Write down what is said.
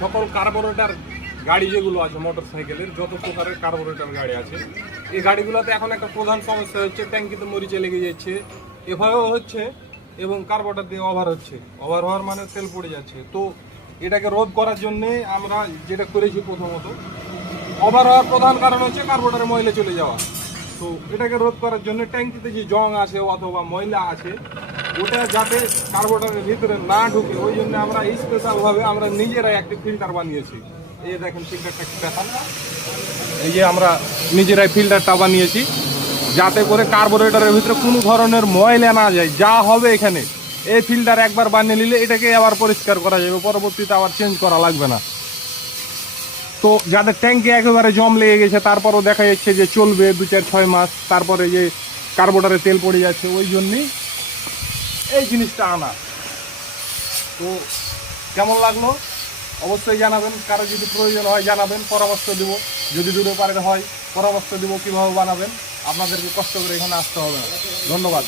সকল কার্বোরেটর গাড়ি যেগুলো আছে মোটর সাইকেলের যত প্রকারের কার্বোরেটর গাড়ি আছে এই গাড়িগুলোতে এখন একটা প্রধান সমস্যা হচ্ছে ট্যাঙ্কিতে মরিচে লেগে যাচ্ছে, এভাবেও হচ্ছে এবং কার্বোরেটর দিয়ে ওভার হচ্ছে। ওভার হওয়ার মানে তেল পড়ে যাচ্ছে। তো এটাকে রোধ করার জন্যে আমরা যেটা করেছি প্রথমত, ওভার হওয়ার প্রধান কারণ হচ্ছে কার্বোরেটরে ময়লা চলে যাওয়া। তো এটাকে রোধ করার জন্য ট্যাঙ্কিতে যে জং আছে অথবা ময়লা আছে ওটা যাতে কার্বোরেটরের ভিতরে না ঢুকে ওই জন্য আমরা স্পেশালভাবে আমরা নিজেরাই একটা ফিল্টার বানিয়েছি। এই দেখেন ফিল্টারটা কি দেখান, এই যে আমরা নিজেরাই ফিল্টারটা বানিয়েছি যাতে করে কার্বোরেটরের ভিতরে কোনো ধরনের ময়লা না যায়। যা হবে এখানে এই ফিল্টার একবার বানিয়ে নিলে এটাকে আবার পরিষ্কার করা যাবে, পরবর্তীতে আবার চেঞ্জ করা লাগবে না। তো যাদের ট্যাঙ্কে একেবারে জম লেগে গেছে তারপরও দেখা যাচ্ছে যে চলবে 2-4-6 মাস, তারপরে যে কার্বোরেটরে তেল পড়ে যাচ্ছে, ওই জন্যই এই জিনিসটা আনা। তো কেমন লাগলো অবশ্যই জানাবেন, কারো যদি প্রয়োজন হয় জানাবেন, পরামর্শ দেবো। যদি দূরে পারে হয় পরামর্শ দেবো কীভাবে বানাবেন, আপনাদেরকে কষ্ট করে এখানে আসতে হবে না। ধন্যবাদ।